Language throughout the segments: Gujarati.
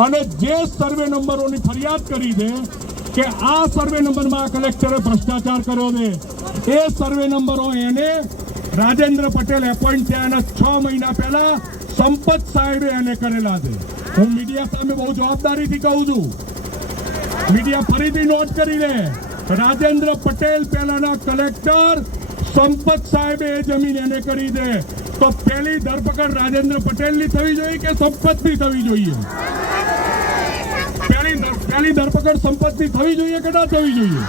અને જે સર્વે નંબરોની ફરિયાદ કરી દે કે આ સર્વે નંબરમાં કલેક્ટરે ભ્રષ્ટાચાર કર્યો છે, એ સર્વે નંબરો એને રાજેન્દ્ર પટેલ એપોઇન્ટ થયા એના 6 મહિના પહેલા સંપત સાહેબે એને કરેલા છે. હું મીડિયા સામે બહુ જવાબદારીથી કહું છું, મીડિયા ફરીથી નોટ કરી લે, રાજેન્દ્ર પટેલ પહેલાના કલેક્ટર સંપત સાહેબે એ જમીન એને કરી દે, તો પહેલી ધરપકડ રાજેન્દ્ર પટેલની થવી જોઈએ કે સંપતની થવી જોઈએ? પહેલી ધરપકડ સંપતની થવી જોઈએ કે ના થવી જોઈએ?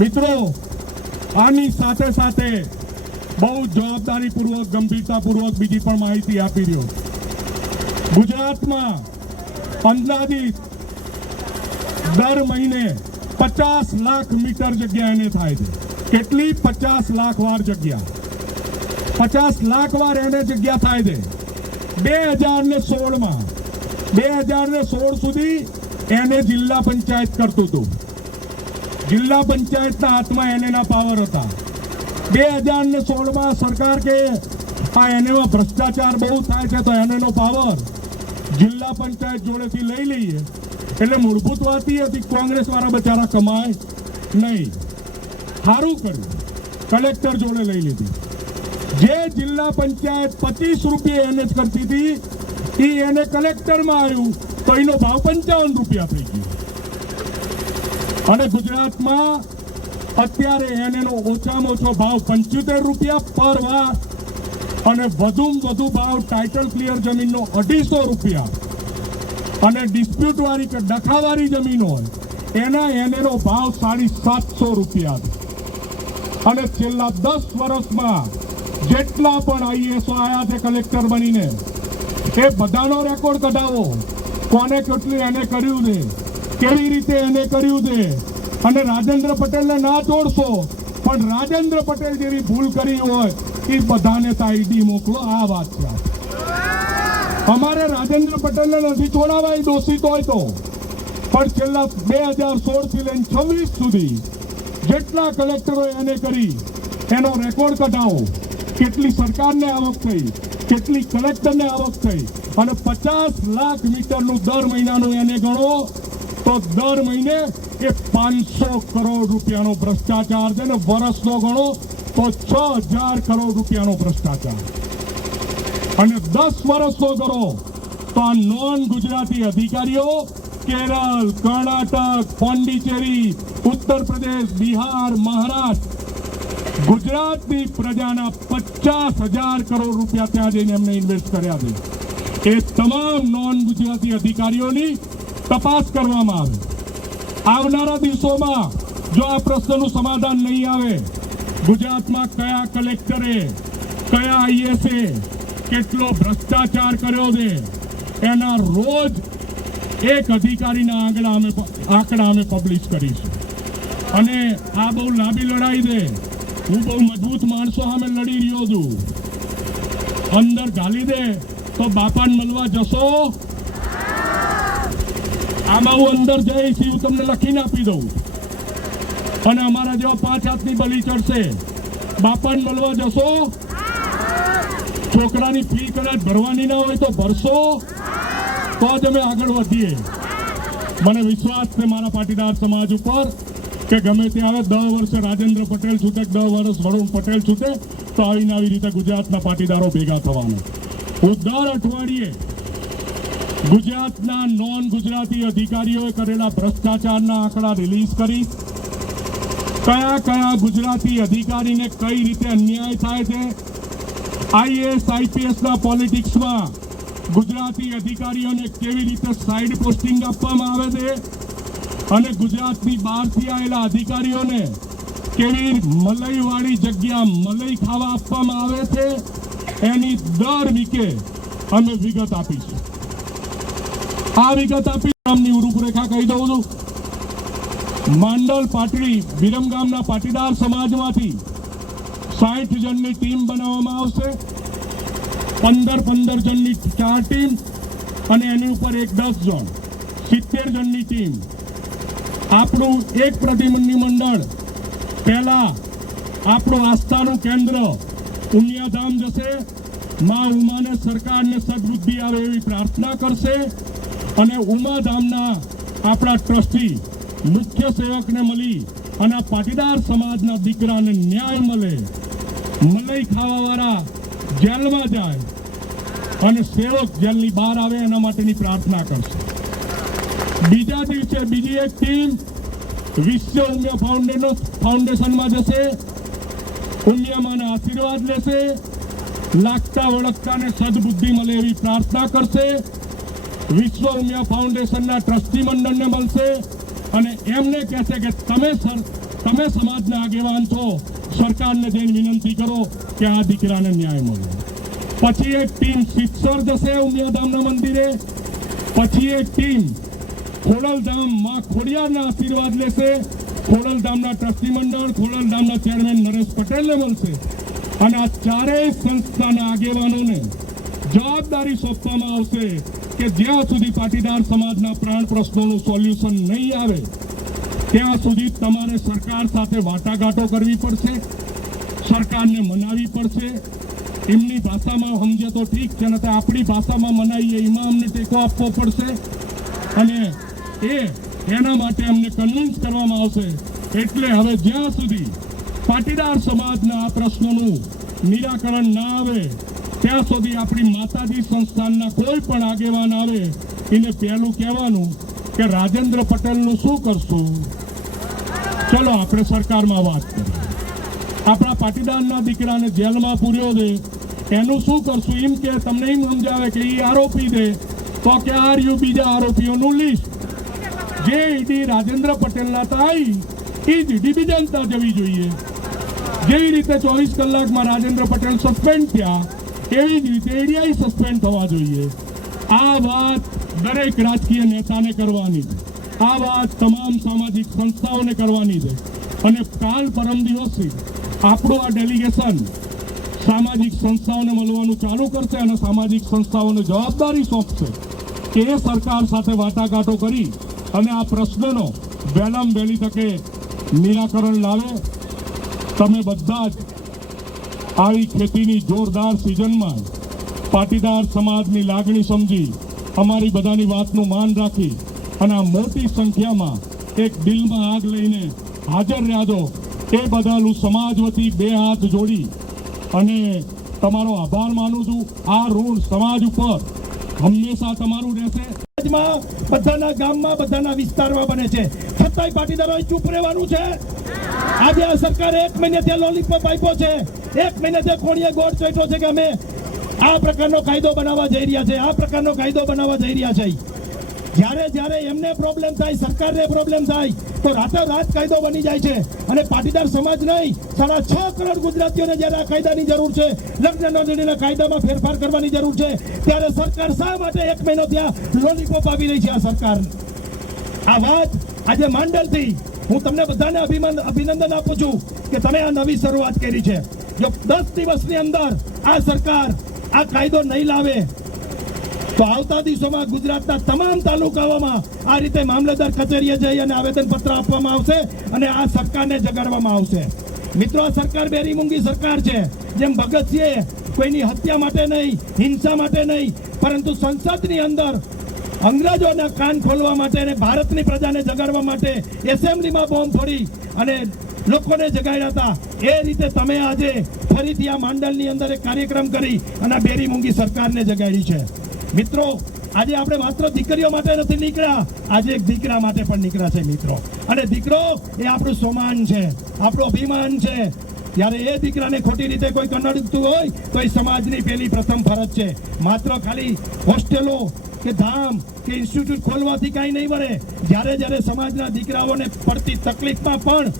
મિત્રો, આની સાથે સાથે બહુ જવાબદારીપૂર્વક ગંભીરતાપૂર્વક બીજી પણ માહિતી આપી રહ્યો. ગુજરાતમાં અંદાજિત દર મહિને 50 લાખ મીટર જગ્યા એને થાય છે. કેટલી? 50 લાખ વાર જગ્યા, 50 લાખ વાર એને જગ્યા થાય છે. 2016 સુધી એને જિલ્લા પંચાયત કરતું હતું. જિલ્લા પંચાયતના હાથમાં એનેના પાવર હતા. 2016માં સરકાર કે આ એનેમાં ભ્રષ્ટાચાર બહુ થાય છે, તો એનેનો પાવર જિલ્લા પંચાયત જોડેથી લઈ લઈએ. એટલે મૂળભૂત વાત એ હતી, કોંગ્રેસ વાળા બચારા કમાય નહીં. સારું કર્યું, કલેક્ટર જોડે લઈ લીધી. જે જિલ્લા પંચાયત 25 રૂપિયા એને જ કરતી હતી, એ એને કલેક્ટરમાં આવ્યું તો એનો ભાવ 55 રૂપિયા થઈ ગયો. અને ગુજરાતમાં અત્યારે એનો ઓછામાં ઓછો ભાવ 75 રૂપિયા પર વાર, અને વધુમાં વધુ ભાવ ટાઇટલ ક્લિયર જમીનનો 250 રૂપિયા, અને ડિસ્પ્યુટ વાળી કે ડખાવાળી જમીન હોય એનો ભાવ 750 રૂપિયા. અને છેલ્લા 10 વર્ષમાં જેટલા પણ આઈએસઓ આવ્યા છે કલેક્ટર બનીને, એ બધાનો રેકોર્ડ કઢાવો. કોને કેટલું એને કર્યું છે, કેવી રીતે એને કર્યું છે. અને રાજેન્દ્ર પટેલને ના જોડશો, પણ રાજેન્દ્ર પટેલ જેવી ભૂલ કરી હોય એ બધાને આઈડી મોકલો. આ વાત છે. અમારે રાજેન્દ્ર પટેલને નથી છોડાવાય દોષિત હોય તો, પણ છેલ્લા 2016 થી લઈને 26 સુધી જેટલા કલેક્ટરો એને કરી એનો રેકોર્ડ કઢાવો. કેટલી સરકારને આવક થઈ, કેટલી કલેક્ટરને આવક થઈ, અને 50 લાખ મીટરનું દર મહિનાનું એને ગણો તો દર મહિને એ 500 કરોડ રૂપિયાનો ભ્રષ્ટાચાર છે, ને વર્ષનો ગણો તો 6000 કરોડ રૂપિયાનો ભ્રષ્ટાચાર. અને 10 વર્ષનો કરો તો આ નોન ગુજરાતી અધિકારીઓ કેરળ, કર્ણાટક, પોંડિચેરી, ઉત્તર પ્રદેશ, બિહાર, મહારાષ્ટ્ર, ગુજરાતની પ્રજાના 50,000 કરોડ રૂપિયા ત્યાં જઈને એમને ઇન્વેસ્ટ કર્યા છે. એ તમામ નોન ગુજરાતી અધિકારીઓની તપાસ કરવામાં આવે. આવનારા દિવસોમાં જો આ પ્રશ્નનું સમાધાન નહીં આવે, ગુજરાતમાં કયા કલેક્ટરે, કયા આઈએસએ કેટલો ભ્રષ્ટાચાર કર્યો છે એના રોજ એક અધિકારીના આંકડા અમે પબ્લિશ કરીશું. અને આ બહુ લાંબી લડાઈ છે. હું બહુ મજબૂત માણસો સામે લડી રહ્યો છું. અંદર ઘાલી દે તો બાપાને મળવા જશો? આમાં હું અંદર જઈશ, હું તમને લખીને આપી દઉં. અને અમારા જેવા 5 હાથની બલી ચડશે. બાપાને મળવા જશો? છોકરાની ફી કદાચ ભરવાની ના હોય તો ભરશો, તો જ અમે આગળ વધીએ. મને વિશ્વાસ છે મારા પાટીદાર સમાજ ઉપર કે ગમે તે આવે, 10 વર્ષે રાજેન્દ્ર પટેલ છૂટે, 10 વર્ષ વરુણ પટેલ છૂટે, તો આવીને આવી રીતે ગુજરાતના પાટીદારો ભેગા થવાના. હું દર અઠવાડિયે ગુજરાતના નોન ગુજરાતી અધિકારીઓએ કરેલા ભ્રષ્ટાચારના આંકડા રિલીઝ કરીશ. કયા કયા ગુજરાતી અધિકારીને કઈ રીતે અન્યાય થાય છે, આઈએએસ આઈપીએસના પોલિટિક્સમાં ગુજરાતી અધિકારીઓને કેવી રીતે સાઇડ પોસ્ટિંગ આપવામાં આવે છે, અને ગુજરાતની બહારથી આવેલા અધિકારીઓને કેવી મલઈવાળી જગ્યા મલઈ ખાવા આપવામાં આવે છે, એની દર વીકે અમે વિગત આપીશું. આ વિગત આપી ગામની રૂપરેખા કહી દઉં છું. માંડલ પાટડી વિરમગામના પાટીદાર સમાજમાંથી 60 જણની ટીમ બનાવવામાં આવશે. 15 જણની 4 ટીમ, અને એની ઉપર 10 જણ, 70 જણની ટીમ. આપણું એક પ્રતિનિધિમંડળ પહેલા આપણું આસ્થાનું કેન્દ્ર ઉમિયાધામ જશે, માં ઉમાને સરકારને સદબુદ્ધિ આવે એવી પ્રાર્થના કરશે અને ઉમાધામના આપણા ટ્રસ્ટી મુખ્ય સેવકને મળી અને આ પાટીદાર સમાજના દીકરાને ન્યાય મળે, મલાઈ ખાવાવાળા જેલમાં જાય અને સેવક જેલની બહાર આવે એના માટેની પ્રાર્થના કરશે. બીજા દિવસે બીજી એક ટીમ વિશ્વ ઉમિયા ફાઉન્ડેશનમાં જશે, ઉમિયામાના આશીર્વાદ લેશે, લાગતા વળગતાને સદબુદ્ધિ મળે એવી પ્રાર્થના કરશે. વિશ્વ ઉમિયા ફાઉન્ડેશનના ટ્રસ્ટી મંડળને મળશે અને એમને કહેશે કે તમે સમાજના આગેવાન છો, સરકારને જઈને વિનંતી કરો કે આ દીકરાને ન્યાય મળે. પછી એક ટીમ સિત્સર જશે ઉમિયાધામના મંદિરે, પછી એક ટીમ ખોડલધામ માં ખોડિયારના આશીર્વાદ લેશે. ખોડલધામના ટ્રસ્ટી મંડળ, ખોડલધામના ચેરમેન નરેશ પટેલને મળશે અને આ ચારેય સંસ્થાના આગેવાનોને જવાબદારી સોંપવામાં આવશે કે જ્યાં સુધી પાટીદાર સમાજના પ્રાણ પ્રશ્નોનું સોલ્યુશન નહીં આવે ત્યાં સુધી તમારે સરકાર સાથે વાટાઘાટો કરવી પડશે, સરકારને મનાવી પડશે. એમની ભાષામાં સમજે તો ઠીક છે, ને આપણી ભાષામાં મનાવીએ એમાં અમને ટેકો આપવો પડશે અને એના માટે અમને કન્વિન્સ કરવામાં આવશે. એટલે હવે જ્યાં સુધી પાટીદાર સમાજના આ પ્રશ્નોનું નિરાકરણ ના આવે ત્યાં સુધી આપણી માતાજી સંસ્થાનના કોઈ પણ આગેવાન આવે એને પહેલું કહેવાનું કે રાજેન્દ્ર પટેલનું શું કરશું. ચલો આપણે સરકારમાં વાત કરીએ. આપણા પાટીદારના દીકરાને જેલમાં પૂર્યો દે એનું શું કરશું. એમ કે તમને એમ સમજાવે કે એ આરોપી દે તો કે આ રહ્યું બીજા આરોપીઓનું લિસ્ટ. જે ઈડી રાજેન્દ્ર પટેલના તાઈ એ જ ઈડી બીજા જવી જોઈએ. જેવી રીતે 24 કલાકમાં રાજેન્દ્ર પટેલ સસ્પેન્ડ થયા એવી જ રીતે ઈડીઆઈ સસ્પેન્ડ થવા જોઈએ. આ વાત દરેક રાજકીય નેતાને કરવાની છે, આ વાત તમામ સામાજિક સંસ્થાઓને કરવાની છે અને કાલ પરમ દિવસથી આપણું આ ડેલિગેશન સામાજિક સંસ્થાઓને મળવાનું ચાલુ કરશે અને સામાજિક સંસ્થાઓને જવાબદારી સોંપશે કે એ સરકાર સાથે વાટાઘાટો કરી અને આ પ્રશ્નનો વહેલામાં વહેલી તકે નિરાકરણ લાવે. તમે બધા જ આવી ખેતીની જોરદાર સિઝનમાં પાટીદાર સમાજની લાગણી સમજી અમારી બધાની વાતનું માન રાખી અને આ મોટી સંખ્યામાં એક દિલમાં આગ લઈને હાજર રહ્યા છો એ બદલ હું સમાજ વતી બે હાથ જોડી અને તમારો આભાર માનું છું. આ ઋણ સમાજ ઉપર હંમેશા તમારું રહેશે. બધાના ગામમાં બધાના વિસ્તારમાં બને છે, છતાંય પાટીદારોએ ચૂપ રહેવાનું છે. આજે આ સરકારે 1 મહિનેથી લોલીપોપ આપ્યો છે, 1 મહિનેથી ખોણીએ ગોળ ચોટ્યો છે કે અમે આ પ્રકારનો કાયદો બનાવવા જઈ રહ્યા છે, આ પ્રકારનો કાયદો બનાવવા જઈ રહ્યા છે. જ્યારે એમને પ્રોબ્લેમ થાય, સરકારને પ્રોબ્લેમ થાય તો રાતોરાત કાયદો બની જાય છે અને પાટીદાર સમાજ નહીં 6.5 કરોડ ગુજરાતીઓને જ્યારે આ કાયદાની જરૂર છે, લગ્ન નોંધણીના કાયદામાં ફેરફાર કરવાની જરૂર છે, ત્યારે સરકાર શા માટે 1 મહિનો ત્યાં લોલીપોપ આપી રહી છે. આ સરકાર આ વાત આજે માંડલથી હું તમને બધાને અભિનંદન આપું છું કે તમે આ નવી શરૂઆત કરી છે. જો 10 દિવસની અંદર આ સરકાર આ કાયદો નહીં લાવે તો આવતા દિવસોમાં ગુજરાતના તમામ તાલુકાઓમાં આ રીતે મામલતદાર કચેરીએ જઈ અને આવેદનપત્ર આપવામાં આવશે અને આ સરકારને જગાડવામાં આવશે. મિત્રો, આ સરકાર બેરી મૂંગી સરકાર છે. જેમ ભગતસિંહે કોઈની હત્યા માટે નહીં, હિંસા માટે નહીં, પરંતુ સંસદની અંદર અંગ્રેજોના કાન ખોલવા માટે અને ભારતની પ્રજાને જગાડવા માટે એસેમ્બલીમાં બોમ્બ ફોડી અને લોકોને જગાડ્યા હતા. એ રીતે તમે આજે ફરીથી આ માંડલની અંદર એક કાર્યક્રમ કરી અને આ બેરી મૂંગી સરકારને જગાડી છે. મિત્રો, આજે આપણે માત્ર દીકરીઓ માટે નથી નીકળ્યા, આજે એક દીકરા માટે પણ નીકળ્યા છે મિત્રો. અને દીકરો એ આપણું સ્વમાન છે, આપણું અભિમાન છે. ત્યારે એ દીકરાને ખોટી રીતે કોઈ કનડતું હોય તો એ સમાજની પહેલી પ્રથમ ફરજ છે. માત્ર ખાલી હોસ્ટેલો કે ધામ કે ઇન્સ્ટિટ્યૂટ ખોલવાથી કાંઈ નહીં મળે. જ્યારે સમાજના દીકરાઓને પડતી તકલીફમાં પણ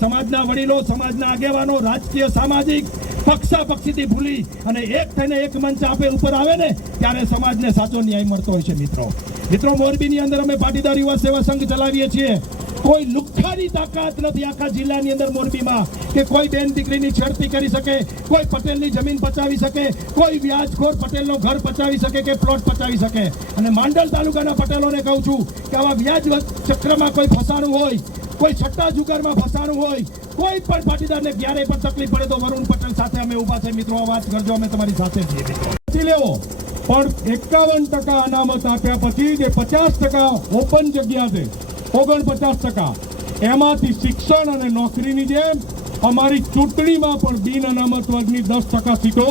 સમાજના વડીલો, સમાજના આગેવાનો, રાજકીય સામાજિક પક્ષાપક્ષીથી ભૂલી અને એક થઈને એક મંચ આપે ઉપર આવે ને ત્યારે સમાજને સાચો ન્યાય મળતો હોય છે. મિત્રો, મોરબીની અંદર અમે પાટીદાર યુવા સેવા સંઘ ચલાવીએ છીએ. કોઈ લુખ્ખાની તાકાત નથી આખા જિલ્લાની અંદર મોરબીમાં કે કોઈ બેન દીકરીની છેડતી કરી શકે, કોઈ પટેલની જમીન પચાવી શકે, કોઈ વ્યાજખોર પટેલનો ઘર પચાવી શકે કે પ્લોટ પચાવી શકે. અને માંડલ તાલુકાના પટેલોને કહું છું કે આવા વ્યાજ ચક્રમાં કોઈ ફસાણું હોય, કોઈ સટ્ટા જુગારમાં ફસાણું હોય કોઈ પણ પાટીદારને ક્યારેય પણ તકલીફ પડે તો વરુણ પટેલ સાથે અમે ઊભા છે મિત્રો. અવાજ કરજો, અમે તમારી સાથે છીએ મિત્રો. નથી લેવો, પણ 51% અનામત આપ્યા પછી જે 50% ઓપન જગ્યા છે, 49%, એમાંથી શિક્ષણ અને નોકરીની જેમ અમારી ચૂંટણીમાં પણ બિન અનામત વર્ગની 10% સીટો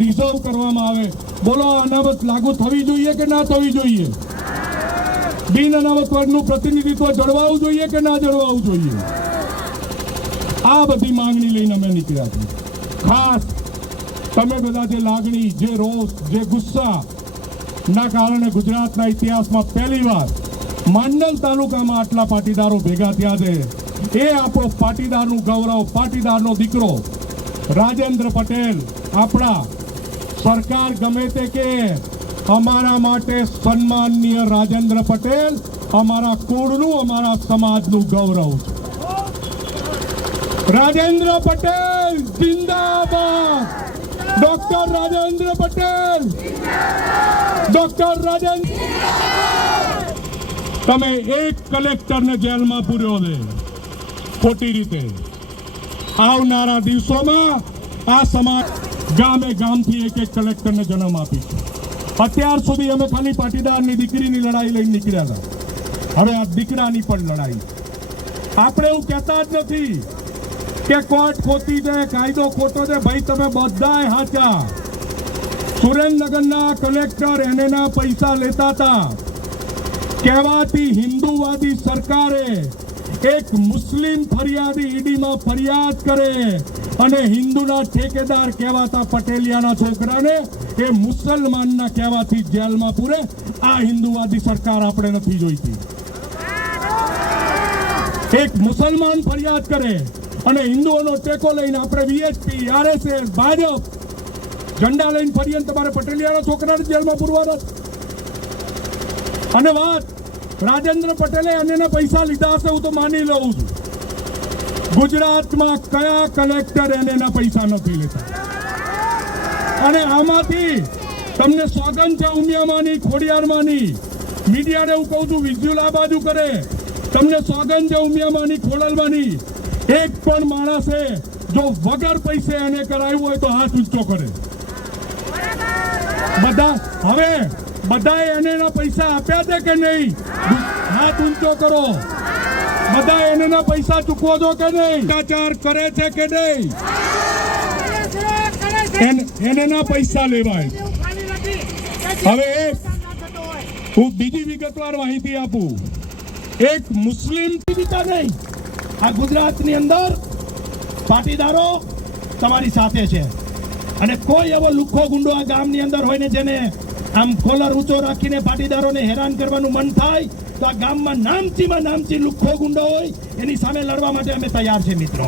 રિઝર્વ કરવામાં આવે. બોલો, આ અનામત લાગુ થવી જોઈએ કે ના થવી જોઈએ? બિન અનામત વર્ગનું પ્રતિનિધિત્વ જળવાવું જોઈએ કે ના જળવાવું જોઈએ? આ બધી માંગણી લઈને અમે નીકળ્યા છીએ. ખાસ તમે બધા જે લાગણી, જે રોષ, જે ગુસ્સા ના કારણે ગુજરાતના ઇતિહાસમાં પહેલીવાર માંડલ તાલુકામાં આટલા પાટીદારો ભેગા થયા છે, એ આપણો પાટીદારનું ગૌરવ, પાટીદારનો દીકરો રાજેન્દ્ર પટેલ, આપણા સરકાર ગમે તે કે અમારા માટે સન્માનનીય રાજેન્દ્ર પટેલ અમારા કુળનું, અમારા સમાજનું ગૌરવ છે. રાજેન્દ્ર પટેલ જિંદાબાદ. Doctor Rajendra Patel, doctor Rajendra. તમે એક કલેક્ટરને જેલમાં પૂર્યો છે ખોટી રીતે. આવનારા દિવસોમાં આ સમાજ ગામે ગામથી એક કલેક્ટરને જન્મ આપીશું. અત્યાર સુધી અમે ખાલી પાટીદારની દીકરીની લડાઈ લઈને નીકળ્યા હતા. હવે આ દીકરાની પણ લડાઈ. આપણે એવું કહેતા જ નથી કે કોર્ટ ખોટી છે, કાયદો ખોટો છે. ભાઈ, તમે બધાય હાચા. સુરેન્દ્રનગરના કલેક્ટર એનેના પૈસા લેતા હતા. કહેવાતી હિન્દુવાદી સરકારે એક મુસ્લિમ ફરિયાદી ઈડીમાં ફરિયાદ કરે અને હિન્દુના ઠેકેદાર કહેવાતા પટેલિયાના છોકરાને એ મુસલમાનના કહેવાથી જેલમાં પૂરે. આ હિન્દુવાદી સરકાર આપણે નથી જોઈતી. એક મુસલમાન ફરિયાદ કરે અને હિન્દુઓનો ટેકો લઈને આપણે વીએચપી, આરએસએસ, ભાજપ ઝંડા લઈને ફરીએ, તમારે પટેલિયાના છોકરાને જેલમાં પૂરવાના. અને વાત રાજેન્દ્ર પટેલે અન્યના પૈસા લીધા હશે, હું તો માની લઉં છું. ગુજરાતમાં કયા કલેક્ટર એના પૈસા નથી લેતા? અને આમાંથી તમને સોગંદ છે ઉમિયામાંની, ખોડિયારમાંની. મીડિયાને હું કહું છું, વિઝ્યુઅલ આ બાજુ કરે. તમને સોગંદ છે ઉમિયામાંની, ખોડલમાંની. એક પણ માણસે જો વગર પૈસે એને કરાવ્યું હોય તો હાથ ઊંચો કરે. બધા હવે બધાએ એના પૈસા આપ્યા છે કે નહીં? હાથ ઊંચો કરો. બધા એના પૈસા ચૂકવો છો કે નહીં? ભ્રષ્ટાચાર કરે છે કે નહીં? એના પૈસા લેવાય. હવે હું બીજી વિગતવાર માહિતી આપું. એક મુસ્લિમ જીવિતા નહીં, આ ગુજરાતની અંદર પાટીદારો તમારી સાથે છે. અને કોઈ એવો લુખ્ખો ગુંડો આ ગામની અંદર હોય ને જેને આમ કોલર ઊંચો રાખીને પાટીદારોને હેરાન કરવાનું મન થાય તો આ ગામમાં નામચી લુખ્ખો ગુંડો હોય એની સામે લડવા માટે અમે તૈયાર છે મિત્રો.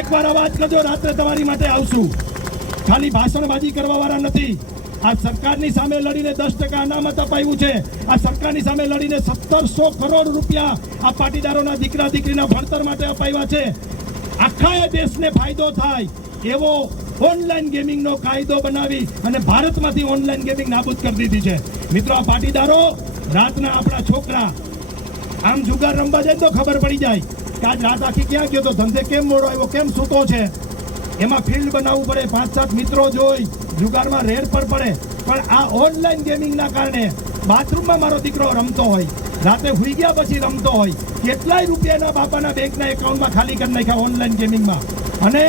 એકવાર અવાજ કરજો, રાત્રે તમારી માટે આવશું. ખાલી ભાષણબાજી કરવા વાળા નથી. આ સરકારની સામે લડીને 10% અનામત અપાયું છે. આ સરકારની સામે લડીને 1700 કરોડ રૂપિયા આ પાટીદારોના દીકરા દીકરીના ભણતર માટે અપાવ્યા છે. આખા દેશને ફાયદો થાય એવો ઓનલાઈન ગેમિંગનો કાયદો બનાવી અને ભારતમાંથી ઓનલાઈન ગેમિંગ નાબૂદ કરી દીધી છે મિત્રો. આ પાટીદારો રાતના આપણા છોકરા આમ જુગાર રમવા જાય તો ખબર પડી જાય કે આજ રાત આખી ક્યાં ગયો તો, ધંધે કેમ મોડો આવ્યો, કેમ સૂતો છે. એમાં ફિલ્ડ બનાવવું પડે, 5-7 મિત્રો જોઈ જુગારમાં રેડ પર પડે. પણ આ ઓનલાઈન ગેમિંગના કારણે બાથરૂમમાં મારો દીકરો રમતો હોય, રાતે હુઈ ગયા પછી રમતો હોય, કેટલાય રૂપિયાના બાપાના બેંકના એકાઉન્ટમાં ખાલી કરી નાખ્યા ઓનલાઈન ગેમિંગમાં. અને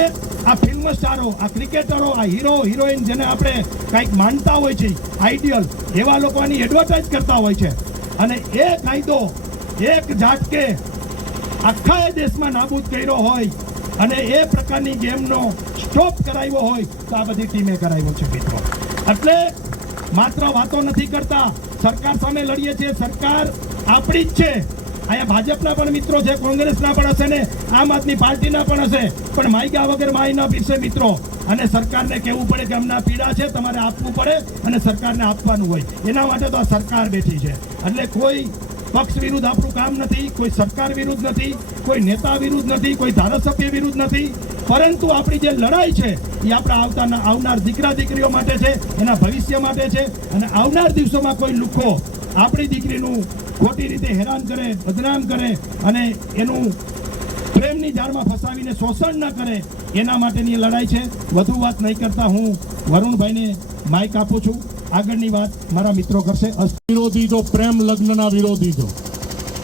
આ ફિલ્મ સ્ટારો, આ ક્રિકેટરો, આ હીરો હિરોઈન જેને આપણે કંઈક માનતા હોય છે આઈડિયલ, એવા લોકોની એડવર્ટાઇઝ કરતા હોય છે. અને એ કાયદો એક ઝાટકે આખા દેશમાં નાબૂદ કર્યો હોય અને એ પ્રકારની ગેમનો સ્ટોપ કરાવ્યો હોય તો આ બધી ટીમે કરાવ્યો છે મિત્રો. એટલે માત્ર વાતો નથી કરતા, સરકાર સામે લડીએ છીએ. સરકાર આપણી જ છે. અહીંયા ભાજપના પણ મિત્રો છે, કોંગ્રેસના પણ હશે ને આમ આદમી પાર્ટીના પણ હશે. પણ માયગા વગર માય ન પીરસે મિત્રો. અને સરકારને કહેવું પડે કે અમને પીડા છે, તમારે આપવું પડે અને સરકારને આપવાનું હોય. એના માટે તો આ સરકાર બેઠી છે. એટલે કોઈ પક્ષ વિરુદ્ધ આપણું કામ નથી, કોઈ સરકાર વિરુદ્ધ નથી, કોઈ નેતા વિરુદ્ધ નથી, કોઈ ધારાસભ્ય વિરુદ્ધ નથી. પરંતુ આપણી જે લડાઈ છે એ આપણા આવનાર દીકરા દીકરીઓ માટે છે, એના ભવિષ્ય માટે છે. અને આવનાર દિવસોમાં કોઈ લુખ્ખો આપણી દીકરીનું ખોટી રીતે હેરાન કરે, બદનામ કરે અને એનું પ્રેમની જાળમાં ફસાવીને શોષણ ન કરે એના માટેની લડાઈ છે. વધુ વાત નહીં કરતા હું વરુણભાઈને માઇક આપું છું. આગળની વાત મારા મિત્રો કરશે. વિરોધી છો, પ્રેમ લગ્નના વિરોધી છો.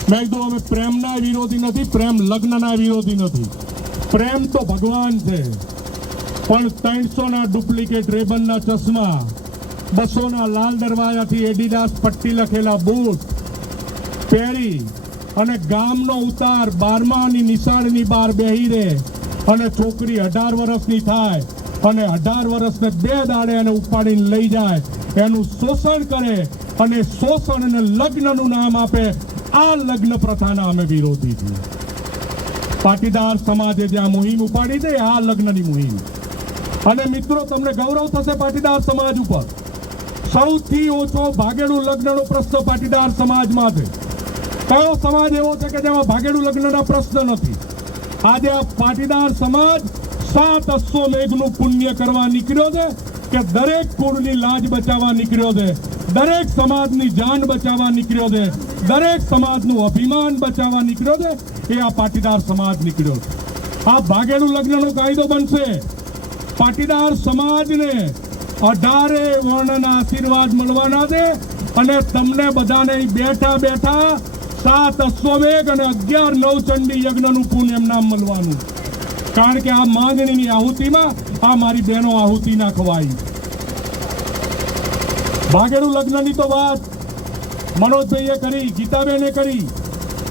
મેં કીધું અમે પ્રેમના વિરોધી નથી, પ્રેમ લગ્નના વિરોધી નથી. પ્રેમ તો ભગવાન છે, પણ 300ના ડુપ્લિકેટ રેબનના ચશ્મા, 200ના લાલ દરવાજાથી એડિડાસ પટ્ટી લખેલા બૂટ પહેરી અને ગામનો ઉતાર 12માની નિશાળની બહાર બેહી રહે અને છોકરી 18 વર્ષની થાય અને 18 વર્ષને 2 દાડે એને ઉપાડીને લઈ જાય, એનું શોષણ કરે અને શોષણ અને લગ્નનું નામ આપે. આ લગ્ન પ્રથાના અમે વિરોધી છીએ. પાટીદાર સમાજે જ્યાં મુહિમ ઉપાડી છે આ લગ્નની મુહિમ. અને મિત્રો, તમને ગૌરવ થશે પાટીદાર સમાજ ઉપર. સૌથી ઓછો ભાગેડું લગ્નનો પ્રશ્ન પાટીદાર સમાજમાં છે. કયો સમાજ એવો છે કે જેમાં ભાગેડું લગ્નના પ્રશ્ન નથી? આજે આ પાટીદાર સમાજ 7 અશ્વમેઘનું પુણ્ય કરવા નીકળ્યો છે કે દરેક કુળની લાજ બચાવવા નીકળ્યો છે, દરેક સમાજની જાન બચાવવા નીકળ્યો છે, દરેક સમાજનું અભિમાન બચાવવા નીકળ્યો છે. એ આ પાટીદાર સમાજ નીકળ્યો છે. આ ભાગેડું લગ્નનો કાયદો બનશે. પાટીદાર સમાજને 18 વર્ણના આશીર્વાદ મળવાના છે અને તમને બધાને બેઠા બેઠા 7 અશ્વમેઘ અને 11 નવચંડી યજ્ઞનું પુણ્ય એમ નામ મળવાનું. કારણ કે આ માંગણીની આહુતિમાં આ મારી બહેનો આહુતિ ના ખવાઈ. ભાગેડું લગ્નની તો વાત મનોજભાઈએ કરી, ગીતાબેને કરી.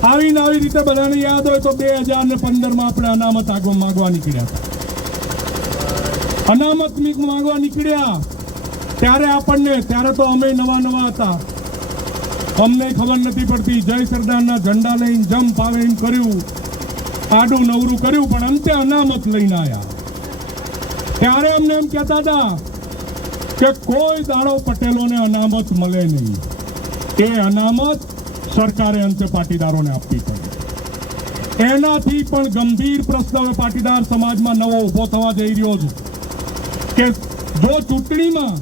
આવીને આવી રીતે બધાને યાદ હોય તો 2015માં આપણે અનામત માંગવા નીકળ્યા. અનામત માંગવા નીકળ્યા ત્યારે તો અમે નવા હતા. અમને ખબર નથી પડતી. જય સરદારના ઝંડા લઈને જંપ આવે એમ કર્યું, આડું નવરું કર્યું, પણ અંતે અનામત લઈને આવ્યા. ત્યારે અમને એમ કહેતા હતા કે કોઈ દાડો પટેલોને અનામત મળે નહીં. એ અનામત સરકારે અંતે પાટીદારોને આપવી પડે. એનાથી પણ ગંભીર પ્રશ્ન હવે પાટીદાર સમાજમાં નવો ઉભો થવા જઈ રહ્યો છે કે જો ચૂંટણીમાં,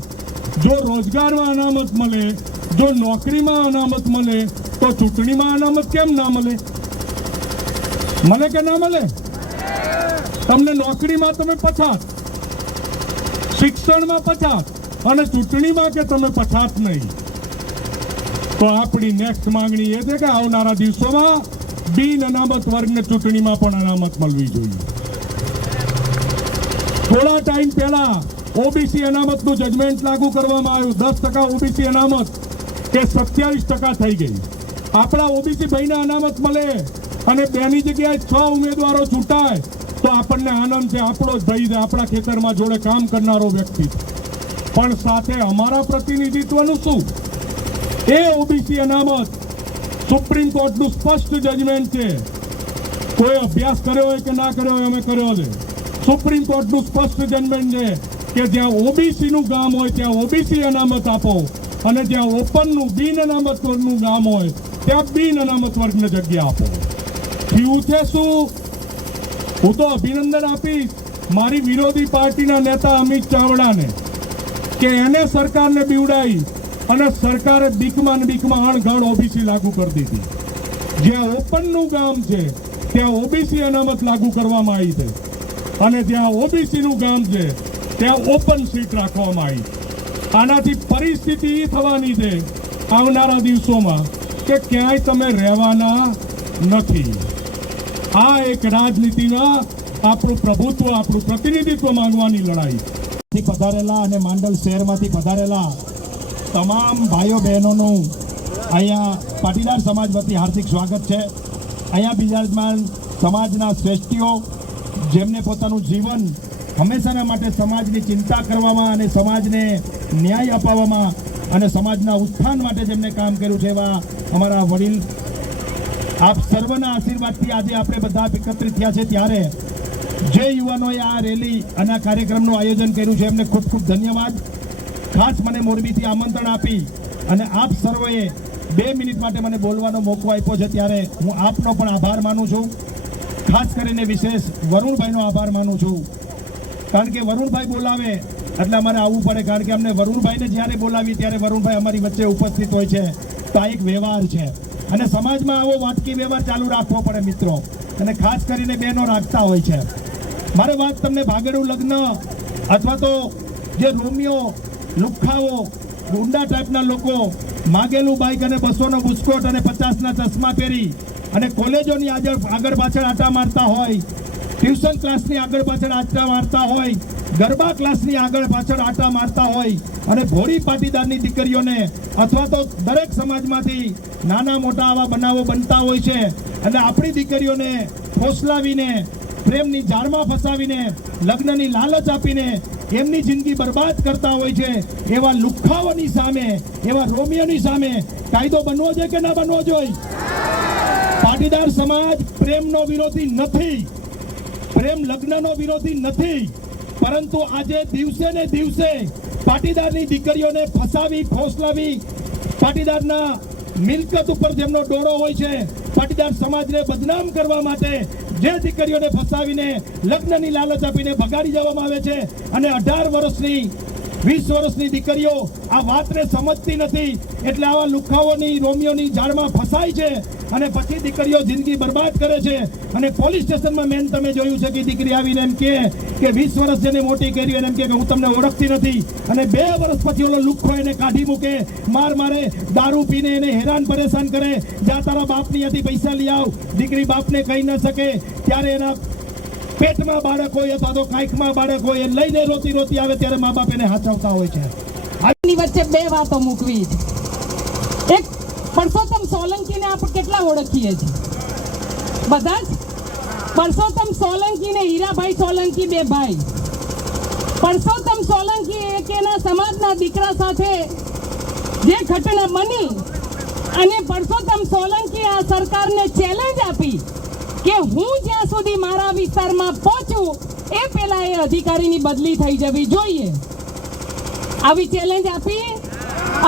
જો રોજગારમાં અનામત મળે, જો નોકરીમાં અનામત મળે, તો ચૂંટણીમાં અનામત કેમ ના મળે? મળે કે ના મળે? તમને નોકરીમાં તમે પછાત, શિક્ષણમાં પછાત અને ચૂંટણીમાં કે તમે પછાત નહીં. તો આપણી નેક્સ્ટ માંગણી એ છે કે આવનારા દિવસોમાં બિન અનામત વર્ગને ચૂંટણીમાં પણ અનામત મળવી જોઈએ. થોડા ટાઈમ પહેલા ઓબીસી અનામતનું જજમેન્ટ લાગુ કરવામાં આવ્યું. 10% ઓબીસી અનામત એ 27% થઈ ગઈ. આપણા ઓબીસી ભાઈને અનામત મળે અને 2ની જગ્યાએ 6 ઉમેદવારો ચૂંટાય તો આપણને આનંદ છે. આપણો જ ભાઈ છે, આપણા ખેતરમાં જોડે કામ કરનારો વ્યક્તિ. પણ સાથે અમારા પ્રતિનિધિત્વનું શું? એ ઓબીસી અનામત સુપ્રીમ કોર્ટનું સ્પષ્ટ જજમેન્ટ છે. કોઈ અભ્યાસ કર્યો હોય કે ના કર્યો હોય, અમે કર્યો છે. સુપ્રીમ કોર્ટનું સ્પષ્ટ જજમેન્ટ છે કે જ્યાં ઓબીસીનું ગામ હોય ત્યાં ઓબીસી અનામત આપો અને જ્યાં ઓપનનું બિન અનામત વર્ગનું ગામ હોય ત્યાં બિન અનામત વર્ગને જગ્યા આપો. થયું છે શું? હું તો અભિનંદન આપીશ મારી વિરોધી પાર્ટીના નેતા અમિત ચાવડાને કે એને સરકારને બીવડાવી અને સરકારે બીકમાં અણઘડ ઓબીસી લાગુ કરી દીધી. જ્યાં ઓપનનું ગામ છે ત્યાં ઓબીસી અનામત લાગુ કરવામાં આવી છે અને જ્યાં ઓબીસીનું ગામ છે ત્યાં ઓપન સીટ રાખવામાં આવી. આનાથી પરિસ્થિતિ એ થવાની છે આવનારા દિવસોમાં કે ક્યાંય તમે રહેવાના નથી. આ એક રાજનીતિના આપણું પ્રભુત્વ, આપણું પ્રતિનિધિત્વ માંગવાની લડાઈ. પધારેલા અને માંડલ શહેરમાંથી પધારેલા તમામ ભાઈઓ બહેનોનું અહીંયા પાટીદાર સમાજ વતી હાર્દિક સ્વાગત છે. અહીંયા બિરાજમાન સમાજના શ્રેષ્ઠીઓ જેમને પોતાનું જીવન હંમેશાના માટે સમાજની ચિંતા કરવામાં અને સમાજને ન્યાય અપાવવામાં અને સમાજના ઉત્થાન માટે જેમને કામ કર્યું છે એવા અમારા વડીલ, આપ સર્વના આશીર્વાદથી આજે આપણે બધા એકત્રિત થયા છે. ત્યારે જે યુવાનોએ આ રેલી અને આ કાર્યક્રમનું આયોજન કર્યું છે એમને ખૂબ ખૂબ ધન્યવાદ. ખાસ મને મોરબીથી આમંત્રણ આપી અને આપ સર્વોએ 2 મિનિટ માટે મને બોલવાનો મોકો આપ્યો છે ત્યારે હું આપનો પણ આભાર માનું છું. ખાસ કરીને વિશેષ વરુણભાઈનો આભાર માનું છું. કારણ કે વરુણભાઈ બોલાવે એટલે અમારે આવવું પડે. કારણ કે અમને વરુણભાઈને જ્યારે બોલાવી ત્યારે વરુણભાઈ અમારી વચ્ચે ઉપસ્થિત હોય છે. તો આ એક વ્યવહાર છે અને સમાજમાં આવો વાટકી વ્યવહાર ચાલુ રાખવો પડે મિત્રો. અને ખાસ કરીને બહેનો રાખતા હોય છે. મારે વાત તમને ભાગેડું લગ્ન અથવા તો જે રોમિયો લુખ્ખાઓ ગુંડા ટાઈપના લોકો માગેલું બાઈક અને 200નો બુસ્કોટ અને 50ના ચશ્મા પહેરી અને કોલેજોની આગળ પાછળ આટા મારતા હોય, ટ્યુશન ક્લાસની આગળ પાછળ આટા મારતા હોય, ગરબા ક્લાસની આગળ પાછળ આટા મારતા હોય અને ભોળી પાટીદારની દીકરીઓને અથવા તો દરેક સમાજમાંથી નાના મોટા આવા બનાવો બનતા હોય છે અને આપણી દીકરીઓને ફોસલાવીને પ્રેમની જાળમાં ફસાવીને લગ્નની લાલચ આપીને એમની જિંદગી બરબાદ કરતા હોય છે. એવા લુખ્ખાઓની સામે, એવા રોમિયોની સામે કાયદો બનવો જોઈએ કે ના બનવો જોઈએ? પાટીદાર સમાજ પ્રેમનો વિરોધી નથી, પ્રેમ લગ્નનો વિરોધી નથી, પરંતુ આજે દિવસે ને દિવસે પાટીદારની દીકરીઓને ફસાવી ફોસલાવી પાટીદારના મિલકત ઉપર જેમનો ડોળો હોય છે, પાટીદાર સમાજને બદનામ કરવા માટે જે દીકરીઓને ફસાવીને લગ્નની લાલચ આપીને ભગાડી જવામાં આવે છે અને 18 વર્ષની 20 વર્ષની દીકરીઓ આ વાતને સમજતી નથી એટલે આવા લુખ્ખાઓની રોમિયોની જાળમાં ફસાય છે અને પછી દીકરીઓ જિંદગી બરબાદ કરે છે. અને પોલીસ સ્ટેશનમાં મેન તમે જોયું છે કે દીકરી આવીને એમ કે 20 વર્ષ જેને મોટી કરી એને એમ કે હું તમને ઓળખતી નથી અને 2 વર્ષ પછી ઓલો લુખ્ખો એને કાઢી મૂકે, મારે દારૂ પીને એને હેરાન પરેશાન કરે, જા તારા બાપની ત્યાંથી પૈસા લઈ આવ. દીકરી બાપને કહી ન શકે ત્યારે એના પેટમાં બાળક હોય અથવા તો કાંઈકમાં બાળક હોય એ લઈને રોતી રોતી આવે ત્યારે મા બાપ એને હાચવતા હોય છે. આની વચ્ચે બે વાતો મૂકવી છે. એક, પરસોત્તમ સોલંકીને આપણે કેટલા ઓળખીએ છીએ? બધા જ. પરસોત્તમ સોલંકી ને હીરાભાઈ સોલંકી બે ભાઈ. પરસોત્તમ સોલંકી એક એના સમાજના દીકરા સાથે જે ઘટના બની અને પરસોત્તમ સોલંકી આ સરકારને ચેલેન્જ આપી કે હું જ્યાં સુધી મારા વિસ્તારમાં પહોંચું એ પહેલા એ અધિકારીની બદલી થઈ જવી જોઈએ. આવી ચેલેન્જ આપી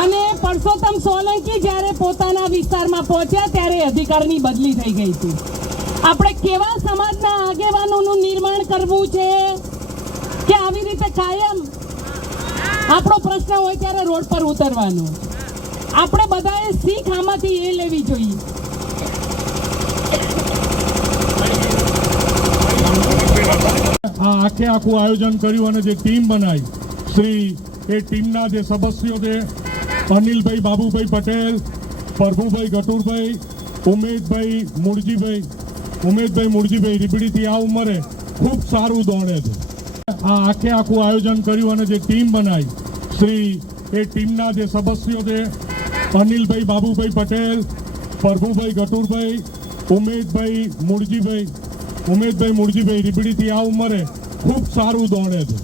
અને પરસોત્તમ સોલંકી જ્યારે પોતાના વિસ્તારમાં પહોંચ્યા ત્યારે અધિકારની બદલી થઈ ગઈ હતી. આપણે કેવા સમાજના આગેવાનોનું નિર્માણ કરવું છે કે આવી રીતે કાયમ આપણો પ્રશ્ન હોય ત્યારે રોડ પર ઉતરવાનો? આપણે બધાએ શીખ આમાંથી એ લેવી જોઈએ. આ આખું આયોજન કર્યું અને જે ટીમ બનાવી શ્રી એ ટીમના જે સદસ્યો છે અનિલભાઈ બાબુભાઈ પટેલ, પ્રભુભાઈ ગટુરભાઈ, ઉમેશભાઈ મૂળજીભાઈ રીબડીથી આ ઉંમરે ખૂબ સારું દોડે છે. આ આખું આયોજન કર્યું અને જે ટીમ બનાવી શ્રી એ ટીમના જે સદસ્યો છે અનિલભાઈ બાબુભાઈ પટેલ, પ્રભુભાઈ ગટુરભાઈ, ઉમેશભાઈ મૂળજીભાઈ રીબડીથી આ ઉંમરે ખૂબ સારું દોડે છે.